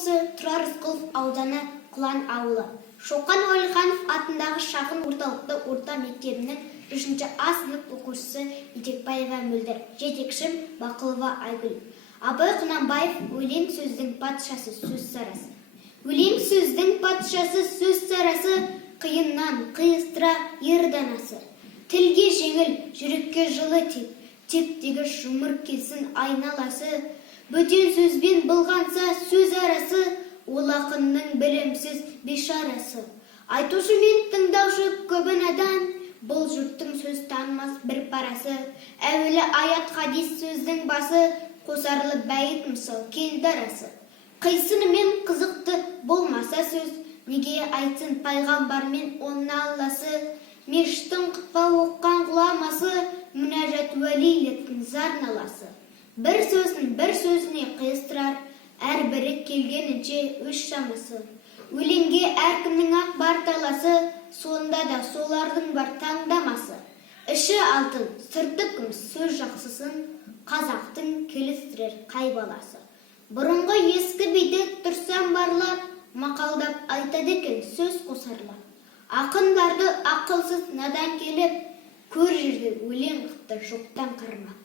облысы Тұрар Рысқұлов ауданы Құлан ауылы. Шоқан Уәлиханов атындағы шағын орталықты орта мектебінің 3-ші А сынып оқушысы Етекбаева Мөлдір, жетекшім Бақылова Айгүл. Абай Құнанбаев өлең сөздің патшасы сөз сарасы. Өлең сөздің патшасы сөз сарасы, қиыннан қиыстыра ерданасы. Тілге жеңіл, жүрекке жылы теп, тептегі жұмыр келсін айналасы. Бөтен сөзбен былғанса сөз арасы, ол ақынның білімсіз бешарасы. Айтушы мен тыңдаушы көбінадан, бұл жұрттың сөз танымас бір парасы. Әуелі аят хадис сөздің басы, қосарлы бәйіт мысал келді арасы. Қисынымен қызықты болмаса сөз, неге айтсын пайғамбармен оның алласы. Мешіттің құтпа оққан ғұламасы, мүнәжат уәлилеттің зарналасы. Бір сөзін бір сөзіне қиыстырар, әрбірі келгенінше өз шамасы. Өлеңге әркімнің ақ бар таласы, сонда да солардың бар таңдамасы. Іші алтын, сырты күміс сөз жақсысын, қазақтың келістірер қай баласы. Бұрынғы ескі биді тұрсам барлап, мақалдап айтады екен сөз қосарлап. Ақындарды ақылсыз надан келіп, көр жерде өлең қыпты жоқтан қармап.